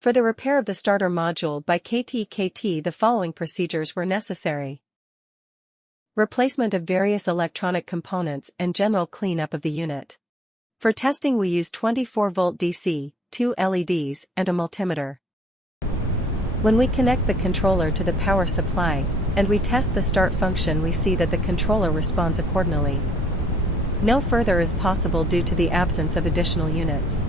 For the repair of the starter module by KTE, the following procedures were necessary. Replacement of various electronic components and general cleanup of the unit. For testing we used 24-volt DC, 2 LEDs, and a multimeter. When we connect the controller to the power supply, and we test the start function, we see that the controller responds accordingly. No further is possible due to the absence of additional units.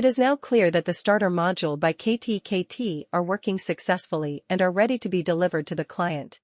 It is now clear that the starter module by KTE are working successfully and are ready to be delivered to the client.